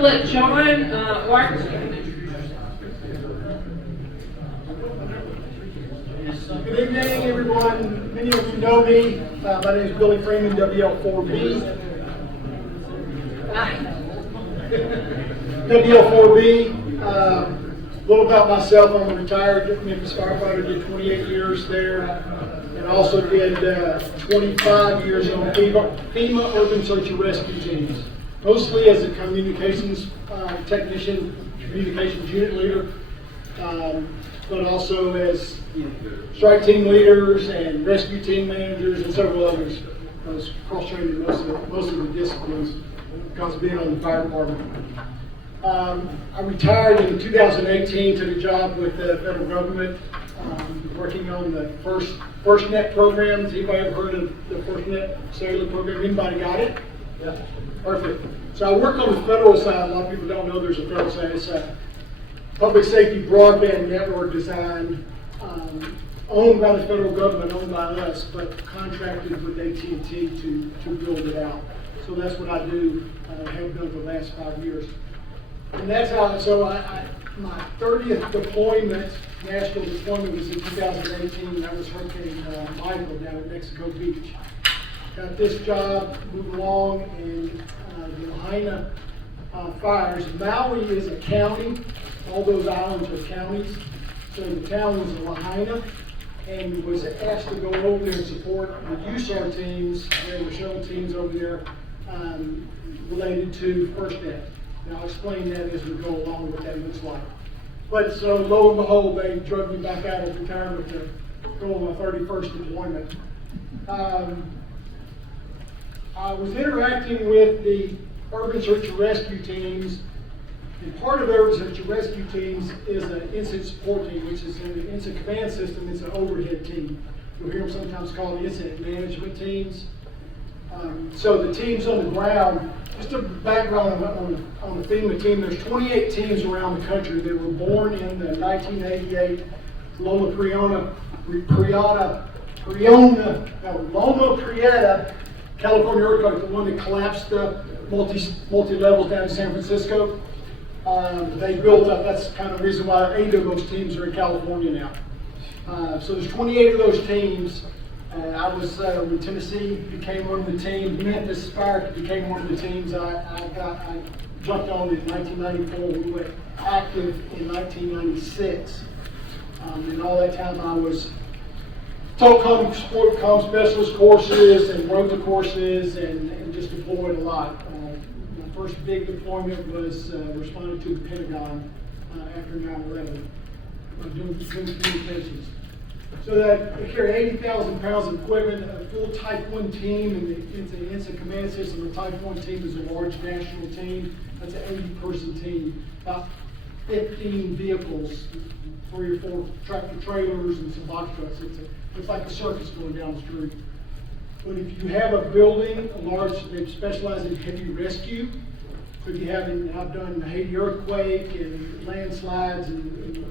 to let John White. Good evening, everyone. Many of you know me. My name is Billy Freeman, WL4B. WL4B. A little about myself. I'm a retired Memphis firefighter. Did 28 years there, and also did 25 years on FEMA Urban Search and Rescue teams. Mostly as a communications technician, communications unit leader, but also as strike team leaders and rescue team managers and several others. I was cross-trained in most of the disciplines because of being on the fire department. I retired in 2018, took a job with the federal government, working on the FirstNet program. Has anybody ever heard of the FirstNet cellular program? Anybody got it? Yeah. Perfect. So I work on the federal side. A lot of people don't know there's a federal side. It's a public safety broadband network design, owned by the federal government, owned by us, but contracted with AT&T to build it out. So that's what I do, have done for the last 5 years. And that's how, my 30th deployment, national deployment, was in 2018. That was Hurricane Michael down at Mexico Beach. Got this job, moved along, and the Lahania fires. Maui is a county. All those islands are counties. So the town was Lahania, and was asked to go over there and support the USAR teams. There were several teams over there related to FirstNet. And I'll explain that as we go along what that looks like. But so lo and behold, they drug me back out of retirement to go on my 31st deployment. I was interacting with the urban search and rescue teams, and part of urban search and rescue teams is an incident support team, which is in the incident command system. It's an overhead team. You'll hear them sometimes called incident management teams. So the teams on the ground, just a background on the FEMA team, there's 28 teams around the country that were born in the 1988 Loma Prieta, California earthquake, the one that collapsed multi-levels down in San Francisco. They built up, that's kind of the reason why 8 of those teams are in California now. So there's 28 of those teams. I was, when Tennessee became one of the teams, Memphis Fire became one of the teams I jumped on in 1994. We went active in 1996. And all that time I was telecom, sport comm specialist courses and rota courses and just deployed a lot. My first big deployment was responding to the Pentagon after 9/11, doing communications. So that we carry 80,000 pounds of equipment, a full Type 1 team in the incident command system. The Type 1 team is a large national team. That's an 80-person team. About 15 vehicles, 3 or 4 tractor trailers and some box trucks. It's like a circus going down the street. But if you have a building, they specialize in heavy rescue. So if you have, I've done the Haiti earthquake and landslides and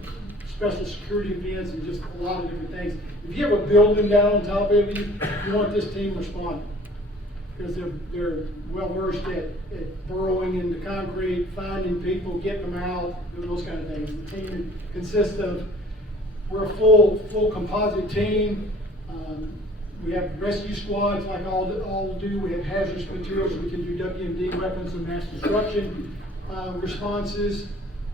special security events and just a lot of different things. If you have a building down on top of you, you want this team responding because they're well versed at burrowing into concrete, finding people, getting them out, doing those kind of things. The team consists of, we're a full composite team. We have rescue squads like all do. We have hazardous materials. We can do WMD, weapons of mass destruction responses.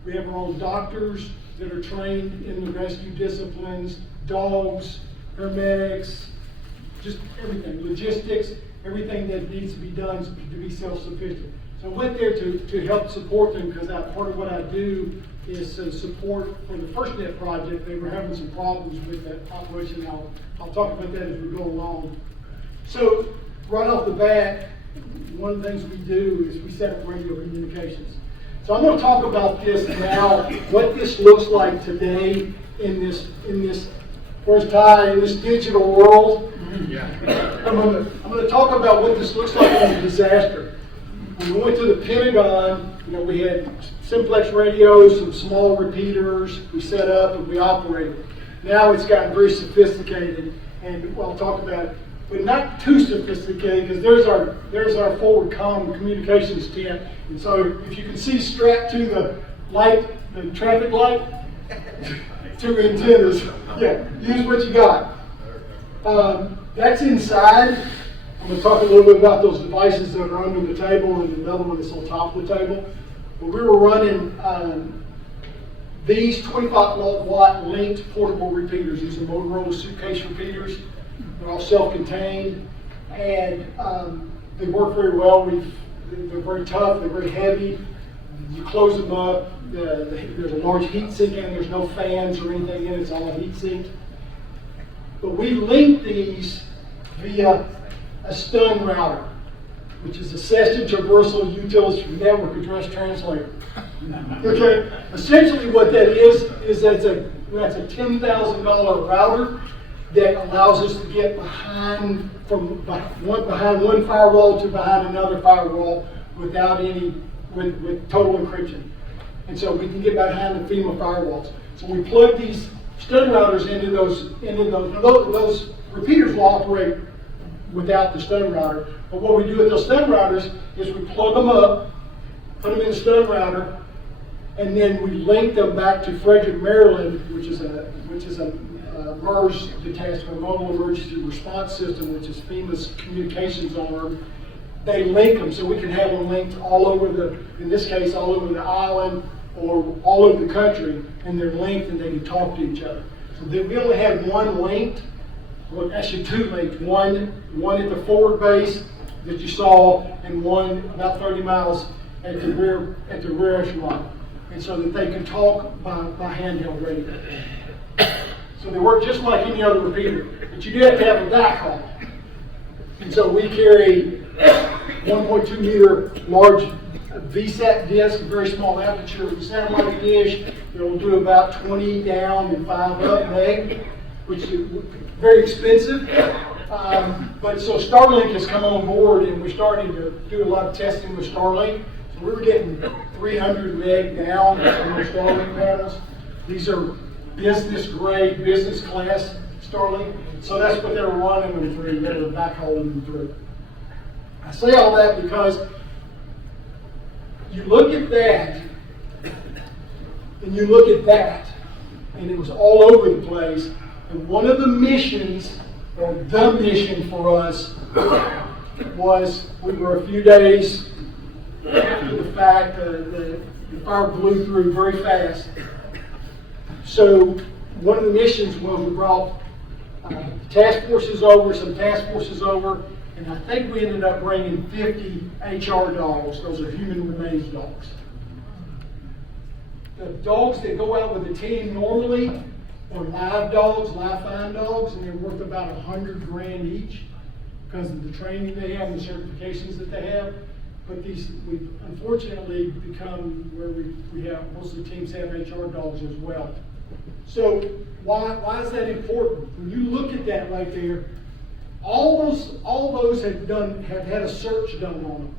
We have our own doctors that are trained in the rescue disciplines, dogs, paramedics, just everything, logistics, everything that needs to be done to be self-sufficient. So I went there to help support them because part of what I do is support for the FirstNet project. They were having some problems with that operation. I'll talk about that as we go along. So right off the bat, one of the things we do is we set up radio communications. So I'm going to talk about this now, what this looks like today in this first time in this digital world. I'm going to talk about what this looks like in a disaster. When we went to the Pentagon, we had simplex radios, some small repeaters we set up and we operated. Now it's gotten very sophisticated, and I'll talk about but not too sophisticated, because there's our forward comm communications tent. And so if you can see strapped to the light, the traffic light, two antennas. Yeah, use what you got. That's inside. I'm going to talk a little bit about those devices that are under the table and another one that's on top of the table. But we were running these 25-watt linked portable repeaters. These are Motorola suitcase repeaters. They're all self-contained, and they work very well. They're very tough. They're very heavy. You close them up. There's a large heat sink in. There's no fans or anything in it. It's all a heat sink. But we link these via a stun router, which is a Session Traversal Utility Network Address Translator. Okay, essentially what that is that's a $10,000 router that allows us to get behind one firewall to behind another firewall without with total encryption. And so we can get behind the FEMA firewalls. So we plug these stun routers into those. Those repeaters will operate without the stun router. But what we do with those stun routers is we plug them up, put them in the stun router, and then we link them back to Frederick, Maryland, which is a MERS detachment, Mobile Emergency Response System, which is FEMA's communications arm. They link them, so we can have them linked all over in this case, all over the island or all over the country, and they're linked and they can talk to each other. So we only have one linked, well, actually two linked, one at the forward base that you saw, and one about 30 miles at the rear echelon, and so that they can talk by handheld radio. So they work just like any other repeater, but you do have to have a backhaul. And so we carry 1.2 meter large VSAT disc, a very small aperture satellite dish. It will do about 20 down and 5 up meg, which is very expensive. But so Starlink has come on board, and we're starting to do a lot of testing with Starlink. So we're getting 300 meg down on those Starlink panels. These are business grade, business class Starlink. So that's what they're running them through. They're backhauling them through. I say all that because you look at that, and you look at that, and it was all over the place. And one of the missions, or the mission for us, was we were a few days after the fact. The fire blew through very fast. So one of the missions was we brought task forces over, and I think we ended up bringing 50 HR dogs. Those are human remains dogs. The dogs that go out with the team normally are live dogs, live fine dogs, and they're worth about $100,000 each because of the training they have and the certifications that they have. But we've unfortunately become where we have, most of the teams have HR dogs as well. So why is that important? When you look at that right there, all those have had a search done on them.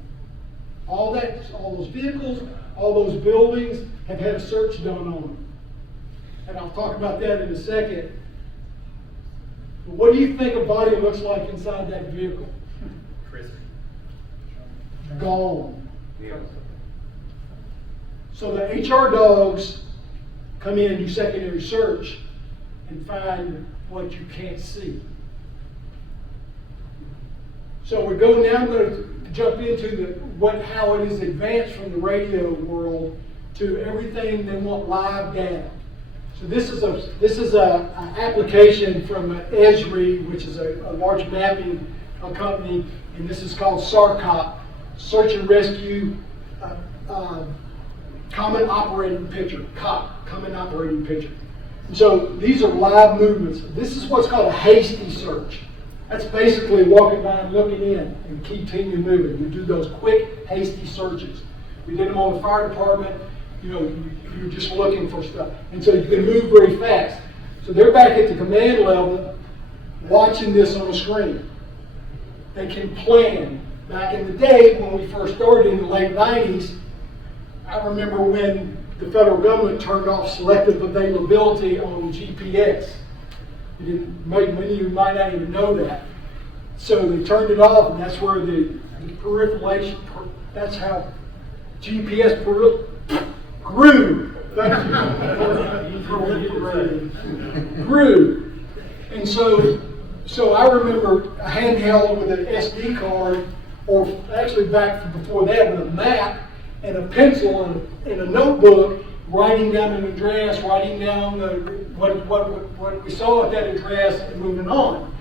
All those vehicles, all those buildings have had a search done on them. And I'll talk about that in a second. But what do you think a body looks like inside that vehicle? Crispy. Gone. Yeah. So the HR dogs come in and do secondary search and find what you can't see. So we're going to jump into how it is advanced from the radio world to everything they want live data. So this is an application from Esri, which is a large mapping company, and this is called SARCOP, Search and Rescue Common Operating Picture, COP, Common Operating Picture. And so these are live movements. This is what's called a hasty search. That's basically walking by and looking in and continuing moving. We do those quick, hasty searches. We did them on the fire department. You're just looking for stuff. And so you can move very fast. So they're back at the command level watching this on the screen. They can plan. Back in the day when we first started in the late 90s, I remember when the federal government turned off selective availability on GPS. Many of you might not even know that. So they turned it off, and that's where the proliferation, that's how GPS grew. Grew. And so I remember a handheld with an SD card, or actually back from before that with a map and a pencil and a notebook, writing down an address, writing down what we saw at that address, and moving on.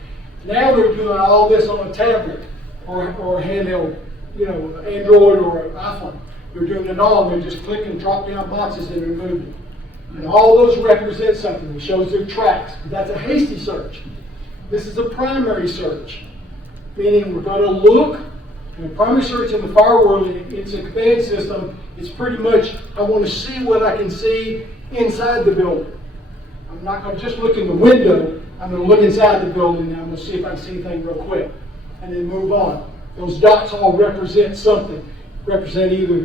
Now they're doing all this on a tablet or a handheld, Android or iPhone. They're doing it all, and they're just clicking drop-down boxes and they're moving. And all those represent something. It shows their tracks. But that's a hasty search. This is a primary search, meaning we're going to look. And a primary search in the fire world, it's a command system. It's pretty much, I want to see what I can see inside the building. I'm not going to just look in the window. I'm going to look inside the building, and I'm going to see if I can see anything real quick, and then move on. Those dots all represent something. Represent either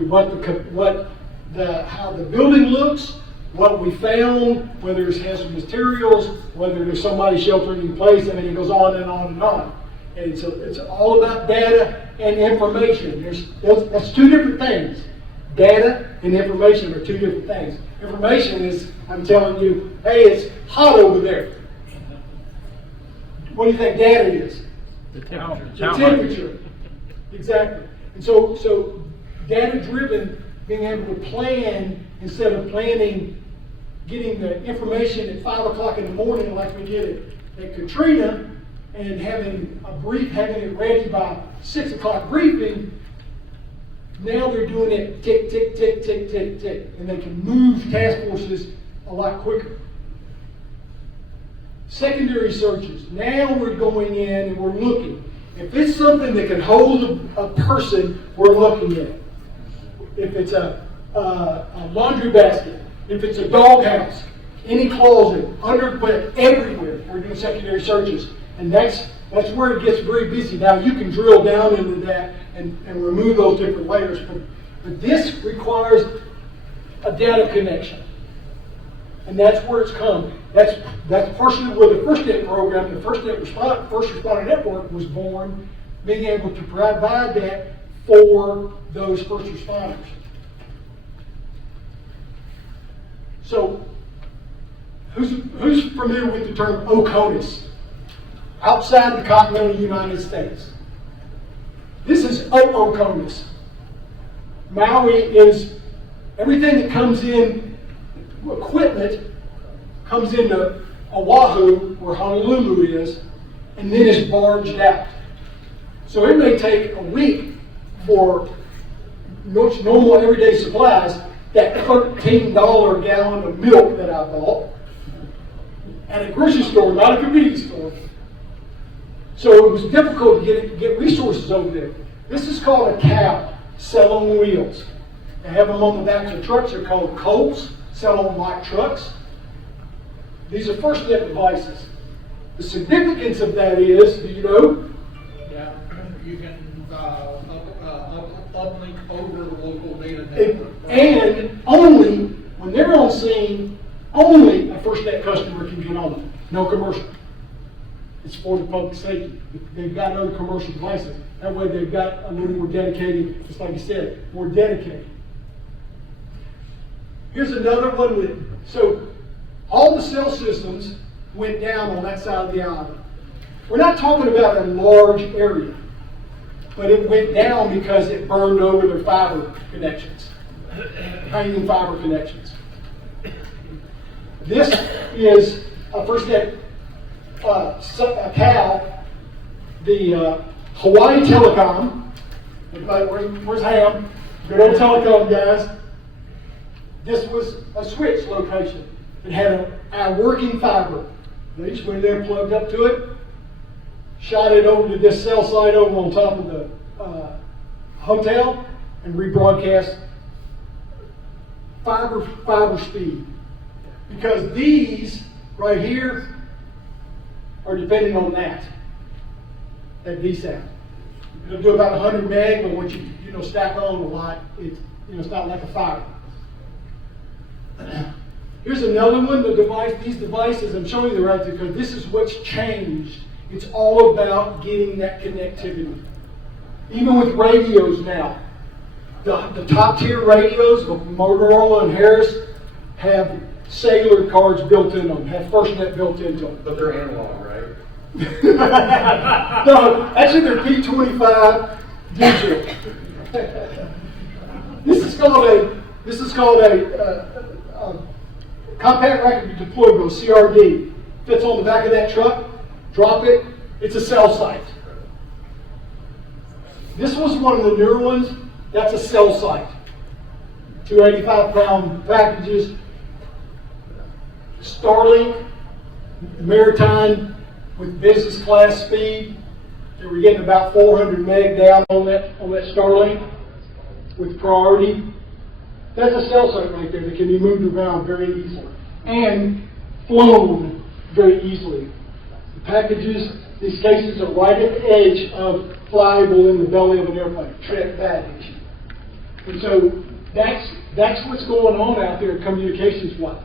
how the building looks, what we found, whether it's hazardous materials, whether there's somebody sheltering in place. I mean, it goes on and on and on. And it's all about data and information. That's two different things. Data and information are two different things. Information is, I'm telling you, hey, it's hot over there. What do you think data is? The temperature. The temperature. Exactly. And so data-driven, being able to plan instead of planning, getting the information at 5 o'clock in the morning like we did at Katrina, and having it ready by 6 o'clock briefing. Now they're doing it tick, tick, tick, tick, tick, tick, and they can move task forces a lot quicker. Secondary searches. Now we're going in and we're looking. If it's something that can hold a person, we're looking at it. If it's a laundry basket, if it's a doghouse, any closet, underbed, everywhere, we're doing secondary searches. And that's where it gets very busy. Now you can drill down into that and remove those different layers. But this requires a data connection. And that's where it's come. That's partially where the First Step program, the First Responder Network was born, being able to provide that for those first responders. So, who's familiar with the term OCONUS? Outside the continental United States. This is OCONUS. Maui is everything that comes in, equipment comes into Oahu, where Honolulu is, and then is barged out. So it may take a week for normal everyday supplies, that $13 gallon of milk that I bought at a grocery store, not a convenience store. So it was difficult to get resources over there. This is called a cow, cell on wheels. They have them on the backs of trucks. They're called Colts, cell on light trucks. These are First Step devices. The significance of that is, do you know? Yeah, you can uplink over the local data network. And only, when they're on scene, only a First Step customer can get on it. No commercial. It's for the public safety. They've got other commercial devices. That way they've got a little more dedicated, just like you said, more dedicated. Here's another one. So all the cell systems went down on that side of the island. We're not talking about a large area, but it went down because it burned over their fiber connections, hanging fiber connections. This is a First Step CAL, the Hawaii Telecom. Where's Ham? Good old telecom guys. This was a switch location. It had a working fiber. They just went there, plugged up to it, shot it over to this cell site over on top of the hotel, and rebroadcast fiber speed. Because these right here are depending on that VSAT. It'll do about 100 meg, but once you stack on a lot, it's not like a fiber. Here's another one. These devices, I'm showing you right there because this is what's changed It's all about getting that connectivity. Even with radios now, the top tier radios, Motorola and Harris, have cellular cards built in them, have FirstNet built into them. But they're analog, right? No, actually they're P25 digital. This is called a compact rapid deployable, CRD. Fits on the back of that truck. Drop it. It's a cell site. This was one of the newer ones. That's a cell site. 285-pound packages. Starlink, maritime with business class speed. They were getting about 400 meg down on that Starlink with priority. That's a cell site right there that can be moved around very easily and flown very easily. The packages, these cases are right at the edge of flyable in the belly of an airplane, trip baggage. And so that's what's going on out there communications-wise.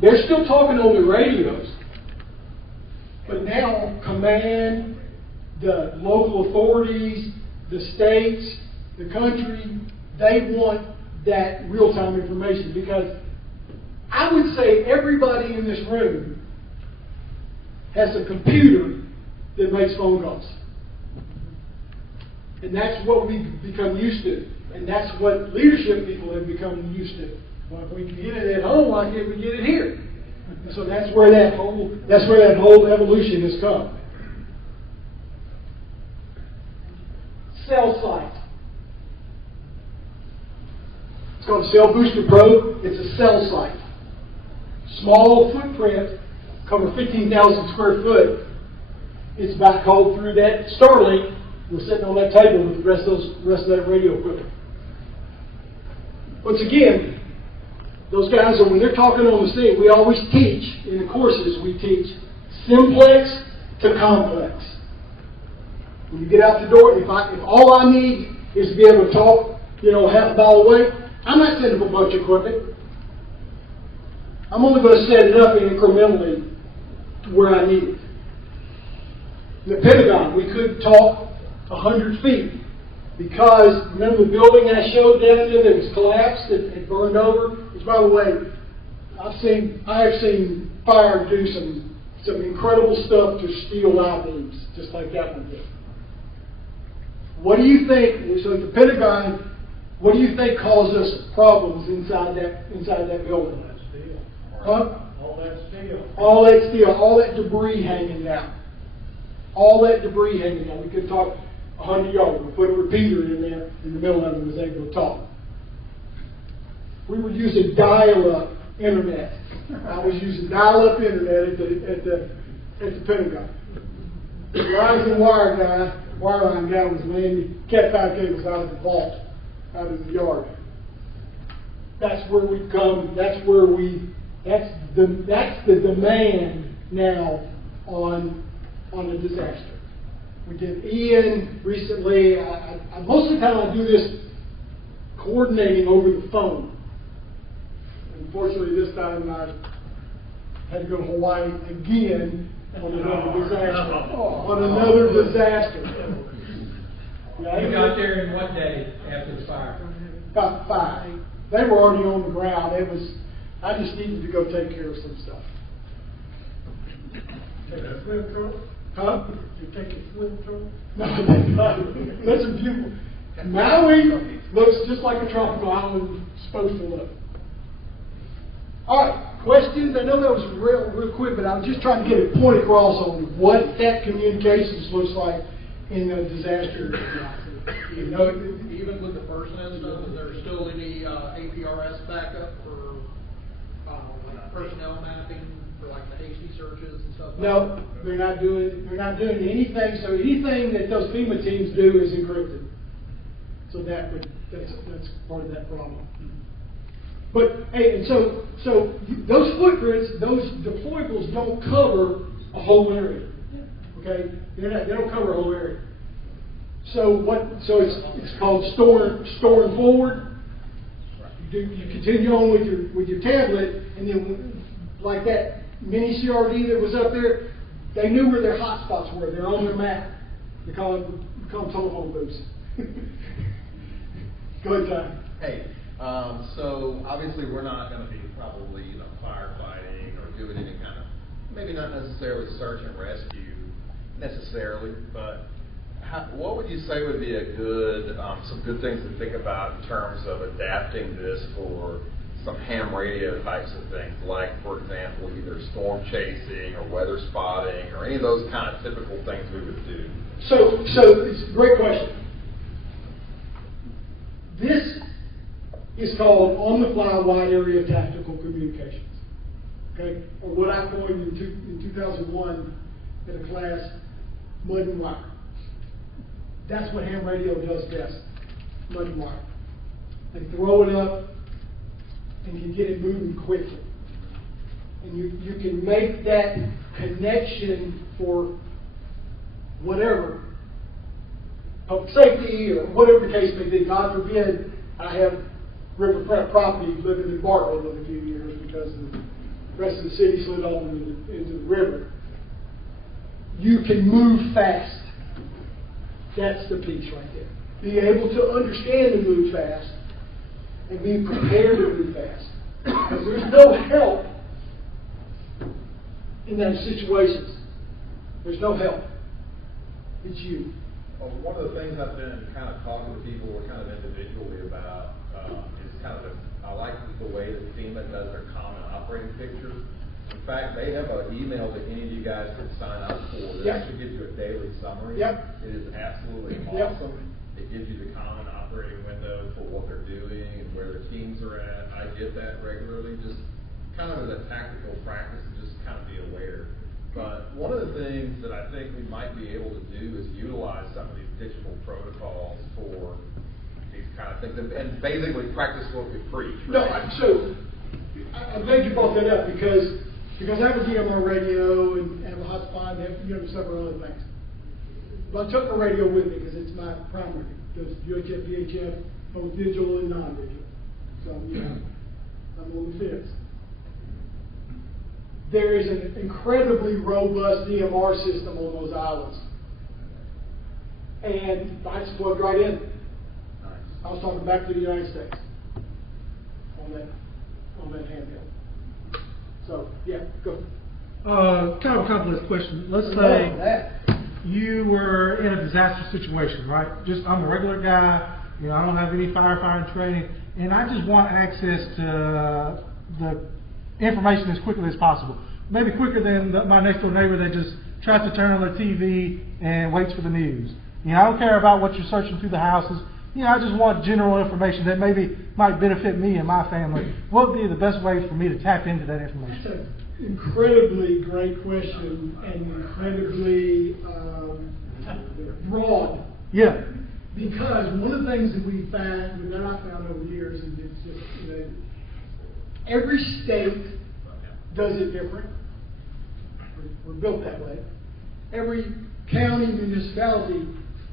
They're still talking on the radios, but now command, the local authorities, the states, the country, they want that real-time information, because I would say everybody in this room has a computer that makes phone calls. And that's what we've become used to. And that's what leadership people have become used to. Well, if we can get it at home, why can't we get it here? And so that's where that whole evolution has come. Cell site. It's called a Cell Booster Pro. It's a cell site. Small footprint, cover 15,000 square foot. It's backhauled through that Starlink. We're sitting on that table with the rest of that radio equipment. Once again, those guys, when they're talking on the scene, we always teach, in the courses, we teach simplex to complex. When you get out the door, if all I need is to be able to talk, half a mile away, I'm not setting up a bunch of equipment. I'm only going to set it up incrementally to where I need it. In the Pentagon, we could talk 100 feet because, remember the building I showed down there that was collapsed, that had burned over? Which, by the way, I have seen fire do some incredible stuff to steel I-beams, just like that one did. What do you think, so at the Pentagon, what do you think caused us problems inside that building? All that steel. Huh? All that steel. All that steel, all that debris hanging down. All that debris hanging down. We could talk 100 yards. We put a repeater in there in the middle of it and was able to talk. We were using dial-up internet. I was using dial-up internet at the Pentagon. The rising wireline guy was laying Cat5 cables out of the vault, out of the yard. That's where we come. That's the demand now on a disaster. We did Ian recently. Most of the time I do this coordinating over the phone. Unfortunately, this time I had to go to Hawaii again on another disaster. On another disaster. Yeah, You got there in what day after the fire? About 5. They were already on the ground. I just needed to go take care of some stuff. Take a flip truck? Huh? You take a flip truck? No, thank God. That's a beautiful. Maui looks just like a tropical island is supposed to look. All right, questions? I know that was real quick, but I was just trying to get a point across on what that communications looks like in a disaster. Even with the first instance, is there still any APRS backup for personnel mapping for like the hasty searches and stuff? No, they're not doing anything. So anything that those FEMA teams do is encrypted. So that's part of that problem. But hey, and so those footprints, those deployables don't cover a whole area. Okay, they don't cover a whole area. So it's called storing forward. You continue on with your tablet, and then like that mini CRD that was up there, They knew where their hot spots were. They're on their map. We call them telephone booths. Go ahead, Ty. Hey, so obviously we're not going to be probably firefighting or doing any kind of, maybe not necessarily search and rescue necessarily, but what would you say would be a good, some good things to think about in terms of adapting this for some ham radio types of things, like, for example, either storm chasing or weather spotting or any of those kind of typical things we would do? So it's a great question. This is called on-the-fly wide area tactical communications. Okay, or what I coined in 2001 in a class, mud and wire. That's what ham radio does best, mud and wire. They throw it up and you get it moving quickly. And you can make that connection for whatever, public safety or whatever the case may be. God forbid I have riverfront property living in Bartlett in a few years because the rest of the city slid off into the river. You can move fast. That's the piece right there. Be able to understand and move fast and be prepared to move fast. Because there's no help in those situations. There's no help. It's you. Well, one of the things I've been kind of talking to people or kind of individually about is kind of I like the way that Freeman does their common operating pictures. In fact, they have an email that any of you guys can sign up for that actually gives you a daily summary. Yep. It is absolutely awesome. It gives you the common operating window for what they're doing and where their teams are at. I get that regularly, just kind of as a tactical practice and just kind of be aware. But one of the things that I think we might be able to do is utilize some of these digital protocols for these kind of things and basically practice what we preach. Right? No, I'm glad you brought that up because I have a DMR radio and have a hotspot and have several other things. But I took my radio with me because it's my primary. Because UHF, VHF, both digital and non-digital. So, I'm on the fence. There is an incredibly robust DMR system on those islands. And I just plugged right in. Nice. I was talking back to the United States on that handheld. So, yeah, go. Kind of a complex question. Let's say you were in a disaster situation, right? I'm a regular guy, I don't have any firefighting training, and I just want access to the information as quickly as possible. Maybe quicker than my next door neighbor that just tries to turn on their TV and waits for the news. I don't care about what you're searching through the houses. I just want general information that maybe might benefit me and my family. What would be the best way for me to tap into that information? That's an incredibly great question and incredibly broad. Yeah. Because one of the things that we found, that I found over the years, is it's just, every state does it different. We're built that way. Every county, municipality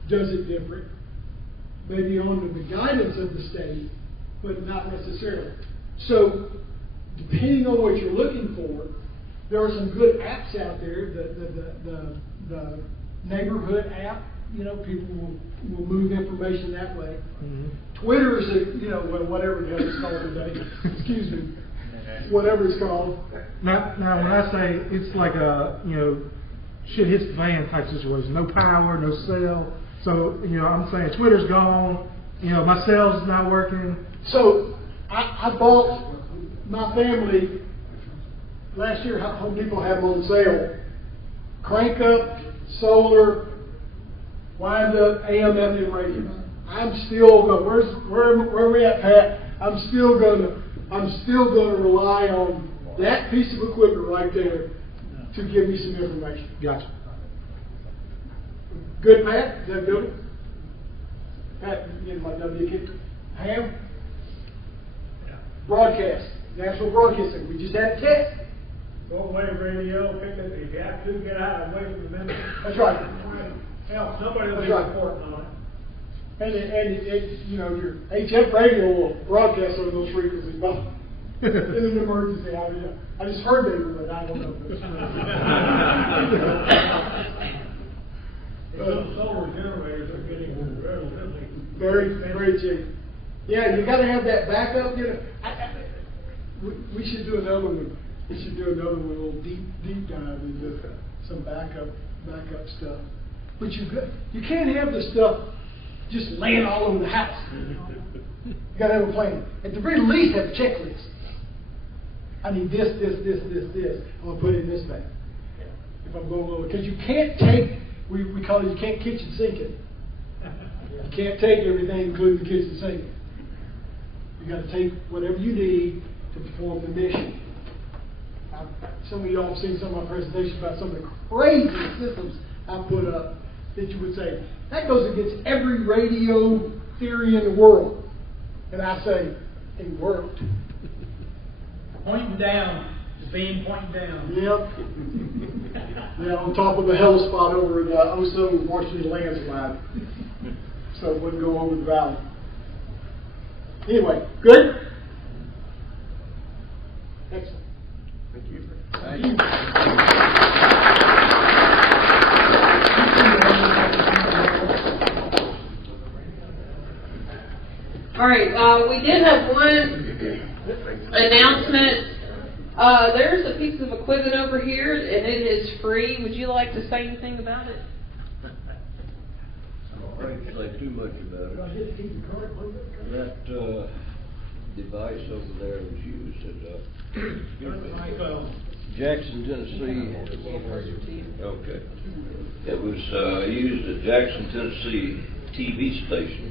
does it different. Maybe under the guidance of the state, but not necessarily. So, depending on what you're looking for, there are some good apps out there. The neighborhood app, people will move information that way. Mm-hmm. Twitter is whatever the hell it's called today. Excuse me. Whatever it's called. Now, when I say it's like a, shit hits the fan type situation, no power, no cell. So, I'm saying Twitter's gone, my cell's not working. So, I bought my family, last year, Home Depot had them on sale. Crank up, solar, wind up, AM, FM radio. I'm still going, where are we at, Pat? I'm still going to rely on that piece of equipment right there to give me some information. Gotcha. Good, Pat? Is that good? Pat, you get my W kick. Ham? Broadcast. National Broadcasting. We just had a test. Go away radio, pick it, if you have to, get out and wait for the minute. That's right. Hell, somebody will That's be right. reporting on it. And your HF radio will broadcast on those frequencies. But in an emergency. I just heard they would, I don't know. Solar generators are getting relatively. Very, very cheap. Yeah, you gotta have that backup, you know. We should do another one. We should do another one, a little deep dive into some backup stuff. But you can't have the stuff just laying all over the house. You gotta have a plan. At the very least, have a checklist. I need this. I'm gonna put it in this bag. If I'm going over, because you can't take, we call it, you can't kitchen sink it. You can't take everything, including the kitchen sink. You got to take whatever you need to perform the mission. Some of y'all have seen some of my presentations about some of the crazy systems I put up that you would say, that goes against every radio theory in the world. And I say, it worked. Pointing down, the beam pointing down. Yep. Yeah, on top of a hell spot over the 07 Washington landslide. So it wouldn't go over the valley. Anyway, good? Excellent. Thank you. Thank you. All right, we did have one announcement. There's a piece of equipment over here, and it is free. Would you like to say anything about it? I don't think say too much about it. That device over there was used at Jackson, Tennessee. Okay. It was used at Jackson, Tennessee TV station.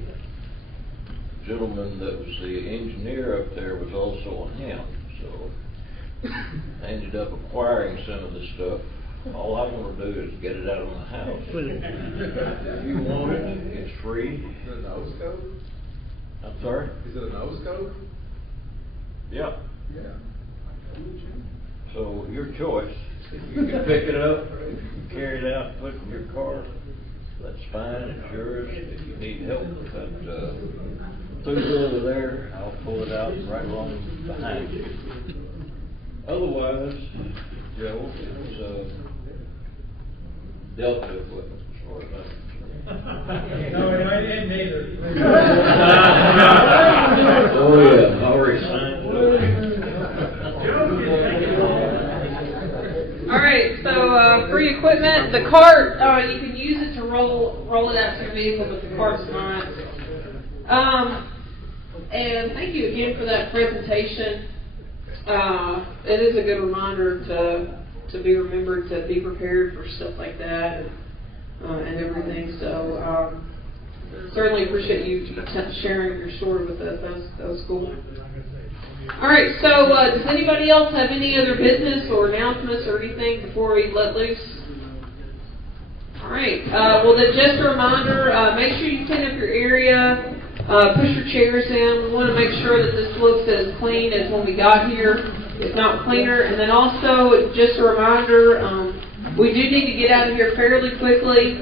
The gentleman that was the engineer up there was also on him, so I ended up acquiring some of the stuff. All I want to do is get it out of my house. If you want it, it's free. Is it a nose code? I'm sorry? Is it a nose code? Yeah. Yeah. So your choice. You can pick it up, you can carry it out, put it in your car. That's fine, it's yours. If you need help with that food over there, I'll pull it out right along behind you. Otherwise, Joe, it's Delta equipment as far as I'm concerned. No, I didn't either. Oh yeah, already signed. All right, so free equipment. The cart, you can use it to roll it out to your vehicle, but the cart's not. And thank you again for that presentation. It is a good reminder to be remembered, to be prepared for stuff like that and everything. So certainly appreciate you sharing your story with us. That was cool. All right, so does anybody else have any other business or announcements or anything before we let loose? All right, well then just a reminder, make sure you clean up your area, push your chairs in. We want to make sure that this looks as clean as when we got here, if not cleaner. And then also, just a reminder, we do need to get out of here fairly quickly.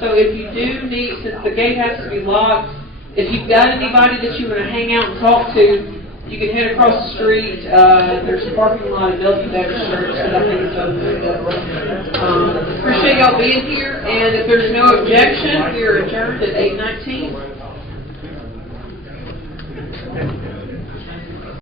So if you do need, since the gate has to be locked, if you've got anybody that you want to hang out and talk to, you can head across the street. There's a parking lot at Bellevue Baptist Church that I think is open. Appreciate y'all being here. And if there's no objection, we are adjourned at 8:19.